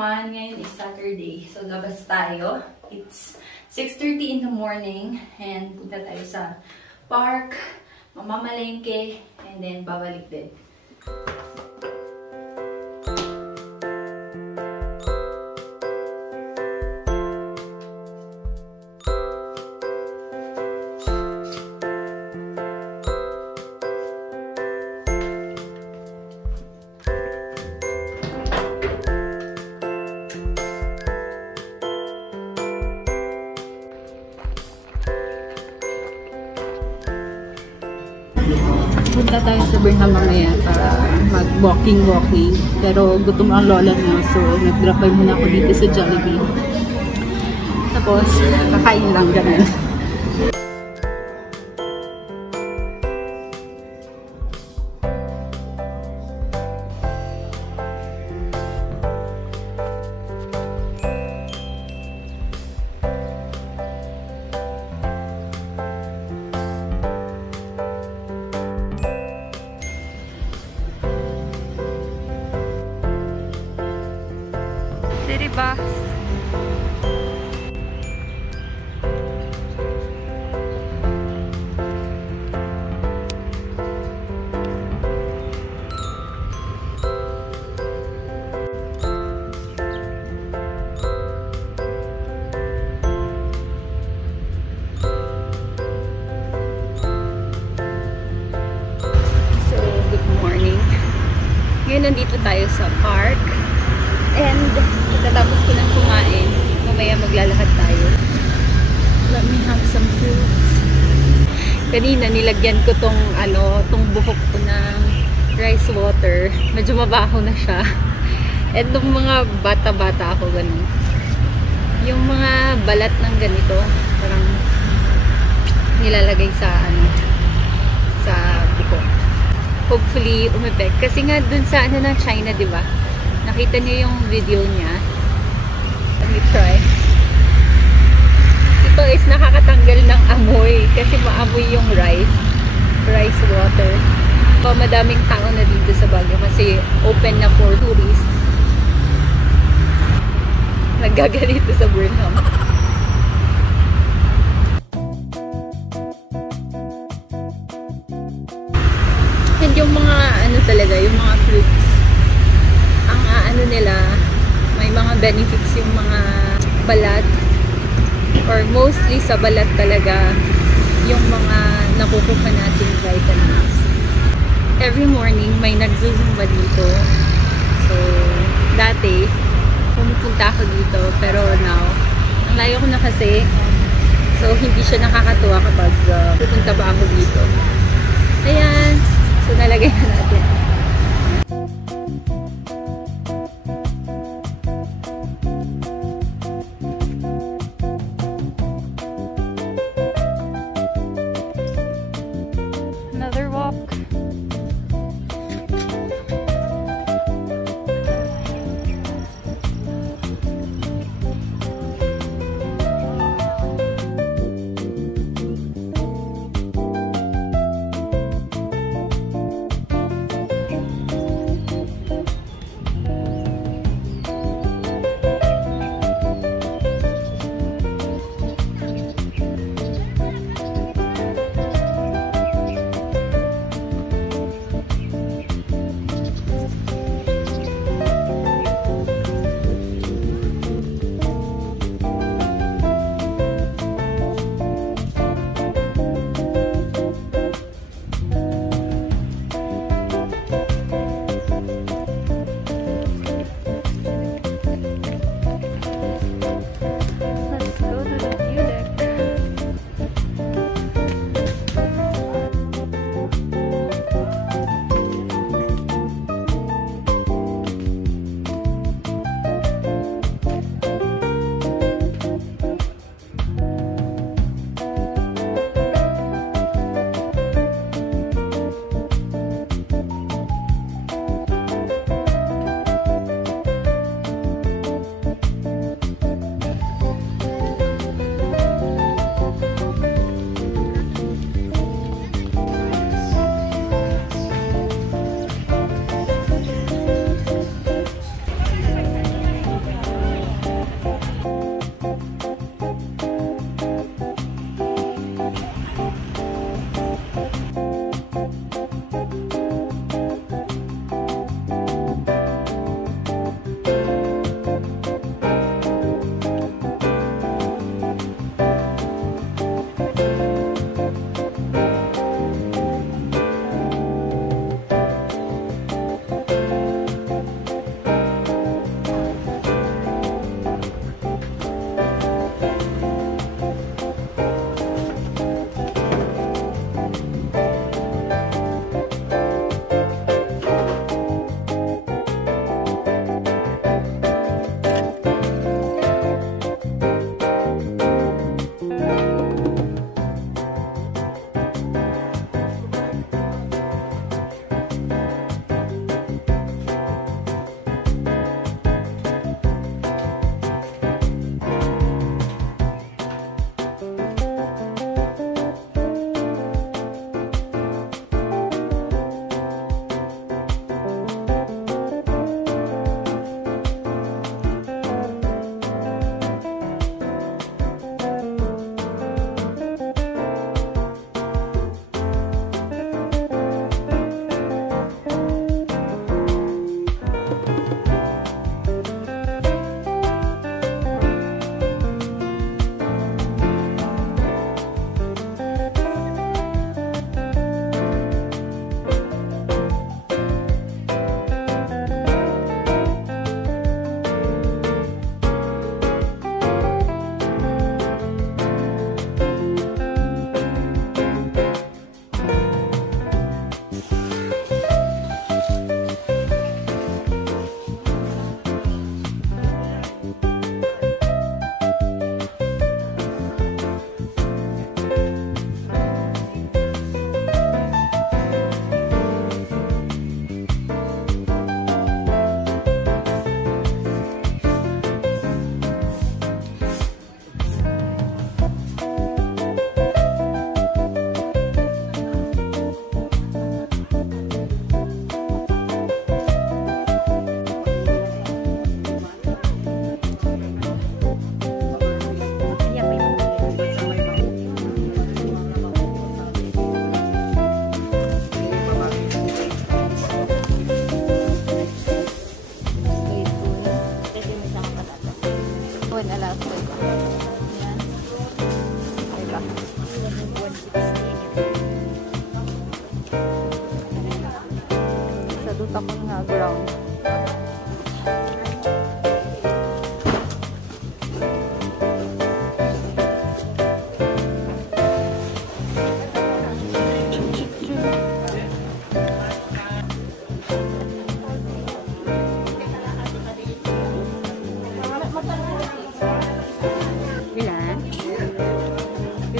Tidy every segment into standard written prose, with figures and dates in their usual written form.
everyone! Ngayon is Saturday. So, labas tayo. It's 6:30 in the morning. And punta tayo sa park, mamamalengke, and then babalik din. Punta tayo sa Burnham mamaya para mag-walking. Pero gutom ang lola niya, so nag-drop by muna ako dito sa Jollibee. Tapos, kakain lang ganun. City bus. So, good morning. Ngayon nandito tayo sa park. And pagkatapos ko ng kumain, mamaya maglalakad tayo. Let me have some fruits. Kanina nilagyan ko tong buhok ko ng rice water. Medyo mabaho na siya. And nung mga bata-bata ako ganun. Yung mga balat ng ganito, parang nilalagay sa sa buhok. Hopefully umepek. Kasi nga dun sa ng China, 'di ba? Nakita niyo yung video niya. Let me try. Ito is nakakatanggal ng amoy kasi maamoy yung rice water. So, madaming tao na dito sa Baguio kasi open na for tourists. Naggagalito sa Burnham. And yung mga talaga, yung mga fruits, ang nila, may mga benefits yung mga balat, or mostly sa balat talaga yung mga nakukuha nating vitamins. Every morning may nagzuzumba dito. So dati pumupunta ako dito, pero now ang layo ko na kasi, so hindi siya nakakatuwa kapag pupunta ba ako dito. Ayan, so nalagay na natin. Another walk.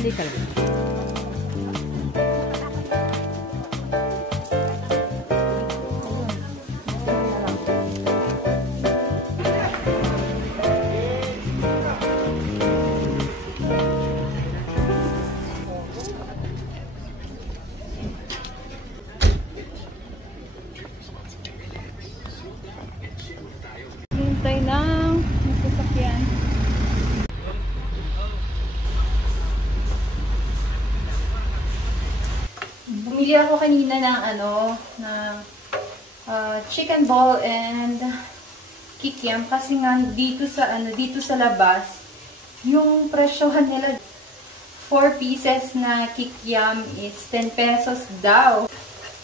Pili ka lang. Hintay ng sasakyan. Bumili ako kanina ng chicken ball and kikiam kasi nga dito sa labas yung presyohan nila 4 pieces na kikiam is 10 pesos daw.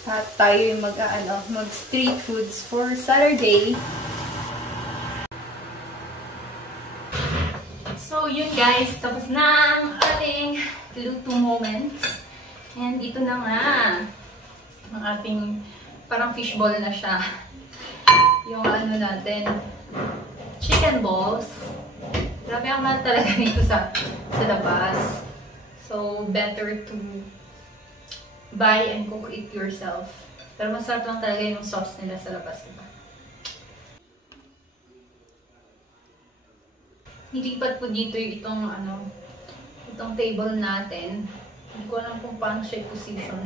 At tayo yung mag street foods for Saturday. So yun guys, tapos na ang ating luto moments. And ito na nga, ang ating parang fishball na siya. Yung natin, chicken balls. Grabe ang mahal talaga nito sa labas. So, better to buy and cook it yourself. Pero masarap lang talaga yung sauce nila sa labas. Diba? Nilipat po dito itong table natin. Hindi ko alam kung paano siya position.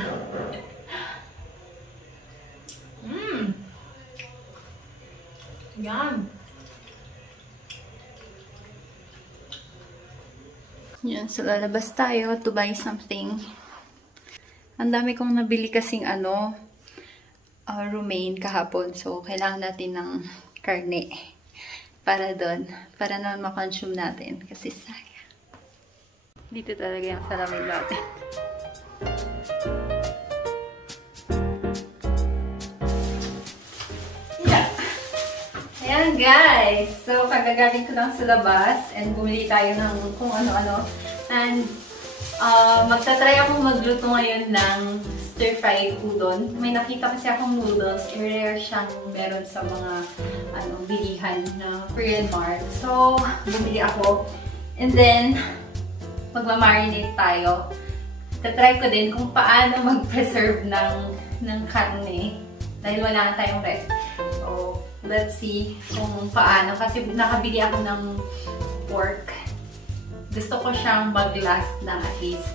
Yan. Yan, so lalabas tayo to buy something. Ang dami kong nabili kasing romaine kahapon. So, kailangan natin ng karne para doon. Para naman makonsume natin. Kasi sayang. Dito talaga yung salamin natin. Yeah. Ayan guys. So, pagkagaling ko lang sa labas and bumili tayo ng kung ano-ano. And, magtatry ako magluto ngayon ng stir-fried udon. May nakita kasi akong noodles. Rare siyang meron sa mga bilihan na Korean Mart. So, bumili ako. And then, magmamarinate tayo. Tatry ko din kung paano mag-preserve ng karne. Dahil wala na tayong ref. So, let's see kung paano. Kasi nakabili ako ng pork. Gusto ko siyang mag-last na at least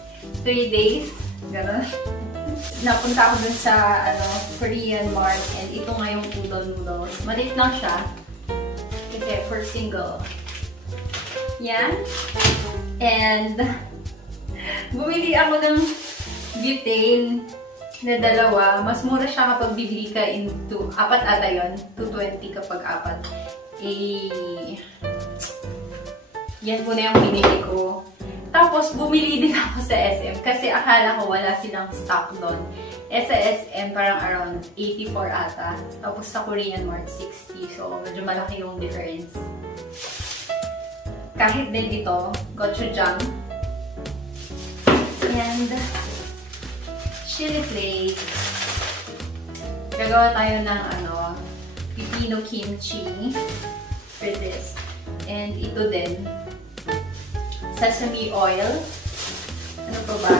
3 days. Ganon. Napunta ako dun sa Korean Mart. And ito nga yung udon noodles. Maliit lang siya. Kasi for single. Yan. And, bumili ako ng butane na 2. Mas mura siya kapag bibili ka into 4 ata yun. 220 kapag 4. Yan po na yung binili ko. Tapos, bumili din ako sa SM kasi akala ko wala silang stock doon. Sa SM, parang around 84 ata. Tapos sa Korean Mart, 60. So, medyo malaki yung difference. Kahit din ito, gochujang. And chili flakes. Gagawa tayo ng pipino kimchi for this. And ito din, sesame oil. Ano pa ba?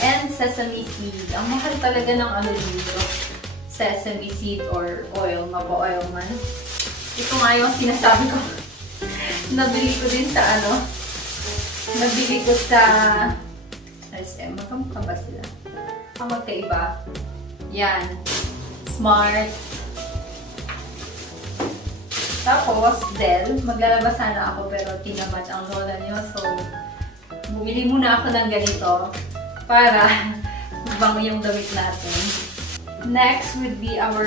And sesame seed. Ang mahal talaga ng dito. Sesame seed or oil. Mapa-oil man. Ito nga yung sinasabi ko. Nabili ko din sa nabili ko sa SM. Magkamukha ba sila? Ang magkaiba. Yan. Smart. Tapos, Del. Maglalabas sana ako pero tinamad ang lola niyo. So, bumili muna ako ng ganito para mabango yung damit natin. Next would be our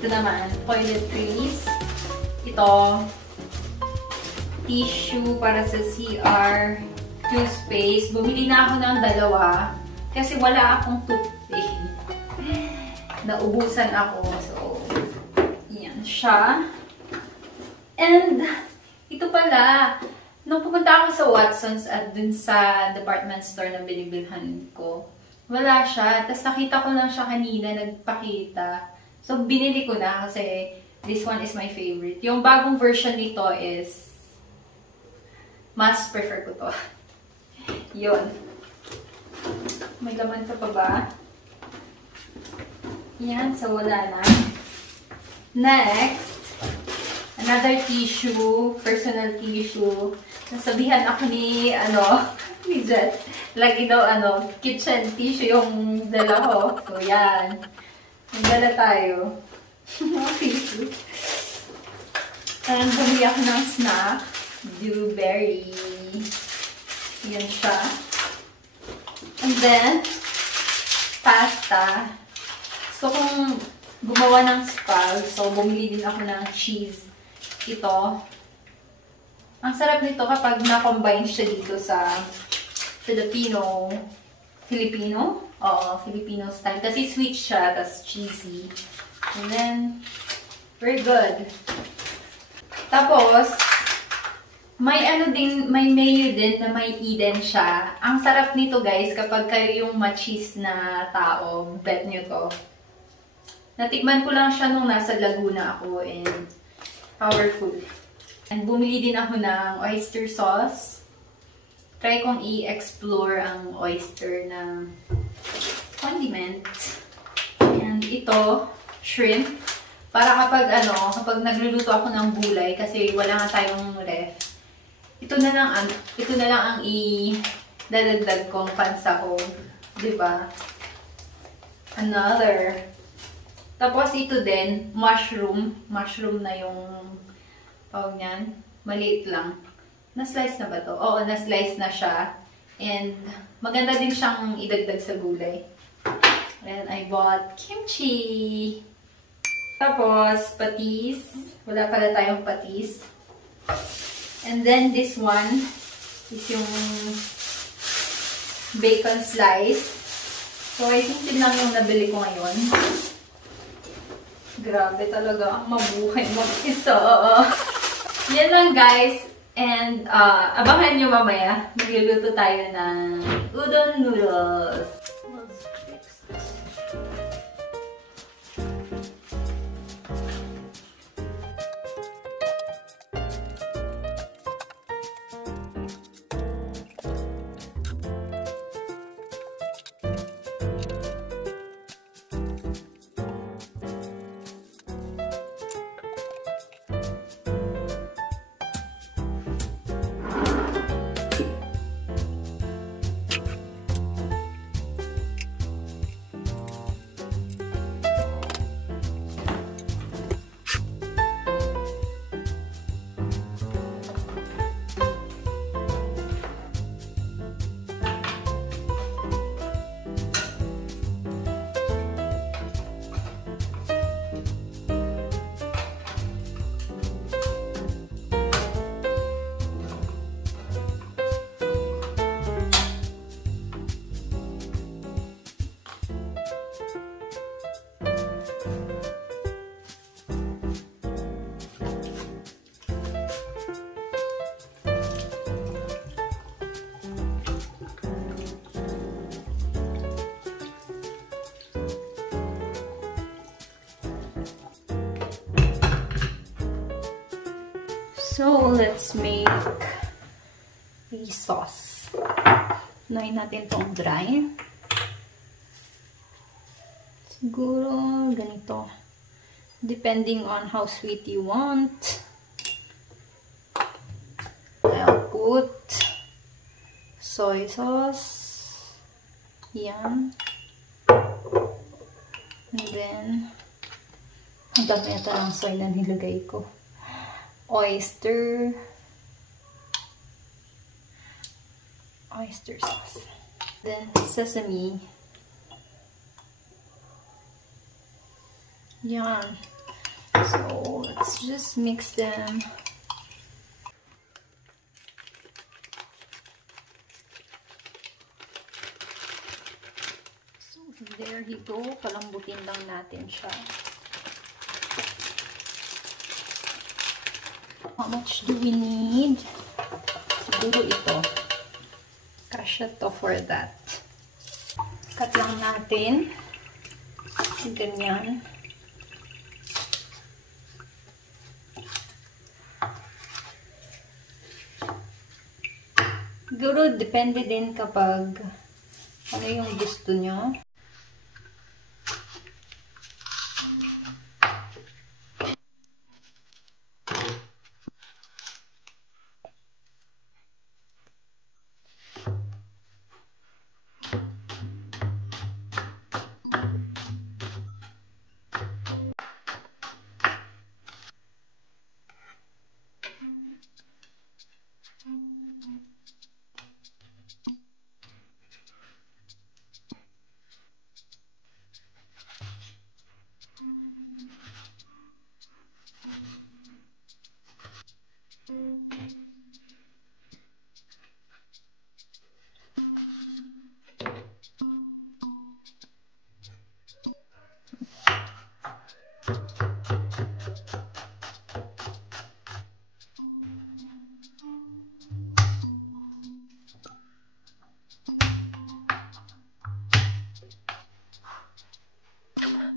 toiletries. Ito, tissue para sa CR, toothpaste. Bumili na ako ng 2 kasi wala akong toothpaste. Naubusan ako. So, yan siya. And, ito pala, nung pumunta ako sa Watson's at dun sa department store na binibilhan ko, wala siya. Tapos nakita ko lang siya kanina, nagpakita. So, binili ko na kasi this one is my favorite. Yung bagong version nito is mas prefer ko to. Yun. May laman ka pa ba? Yan, so wala na. Next, another tissue, personal tissue. Nasabihan ako ni, ni Jet. Lagi daw, kitchen tissue yung dala ko. So, yan. Nagdala tayo. Mga tissue. And bumili ako ng snack. Blueberry. Yan siya. And then, pasta. So, kung gumawa ng spag, so bumili din ako ng cheese. Ito. Ang sarap nito kapag na-combine siya dito sa Filipino? Oo, Filipino style. Kasi sweet siya, tas cheesy. And then, very good. Tapos, may may mayo din na may Eden siya. Ang sarap nito guys, kapag kayo yung ma-cheese na tao, bet nyo to. Natikman ko lang siya nung nasa Laguna ako and powerful. And bumili din ako ng oyster sauce. Try kong i-explore ang oyster na condiment. And ito, shrimp. Para kapag nagluluto ako ng gulay, kasi wala nga tayong ref, ito na lang ang i-dadagdag kong pansahog. Diba? Another. Tapos ito din, mushroom. Mushroom na yung tawag niyan. Maliit lang. Na-slice na ba to? Oo, na-slice na siya. And maganda din siyang idagdag sa gulay. And I bought kimchi. Tapos, patis. Wala pala tayong patis. And then, this one is yung bacon slice. So, I think yun lang yung nabili ko ngayon. Grabe talaga. Ang mabuhay mag-isa. Yan lang, guys. And, abangan nyo mamaya. Magluluto tayo ng udon noodles. So, let's make a sauce. Unahin natin itong dry. Siguro ganito. Depending on how sweet you want. I'll put soy sauce. Yan. And then, ang dami yata ng soy na nilagay ko. Oyster sauce. Then sesame. Yan. So let's just mix them. So there you go. Palambutin lang natin siya. How much do we need? Siguro ito. Kasya to for that. Cut lang natin. Ganyan. Siguro depende din kapag ano yung gusto nyo.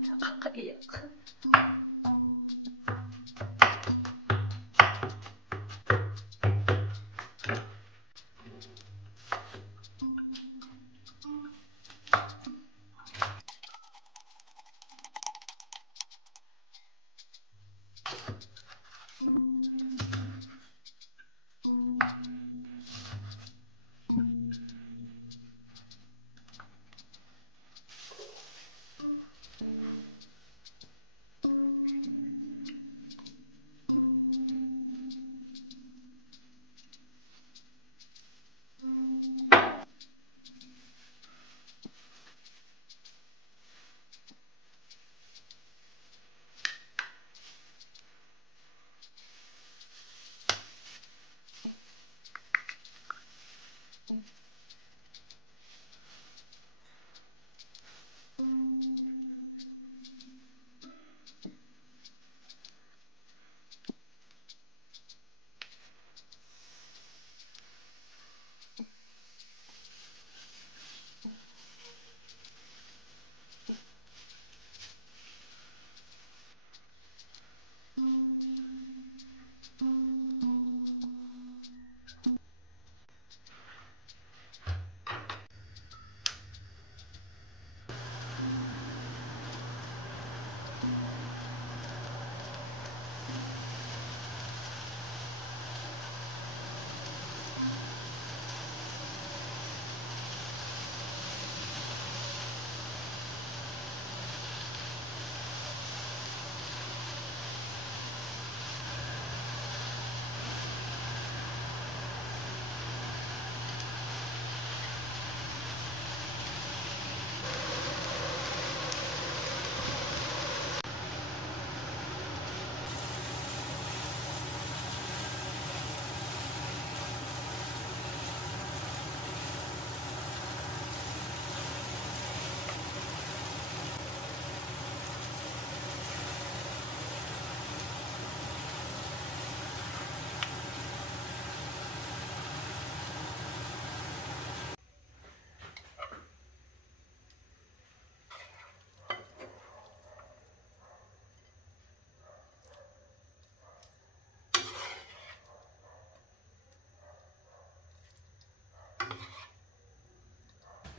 Nakakaiyak.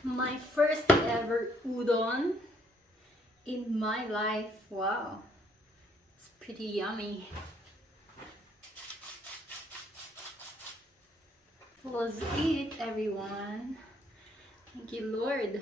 My first ever udon in my life. Wow, it's pretty yummy. Let's eat, everyone. Thank you, Lord.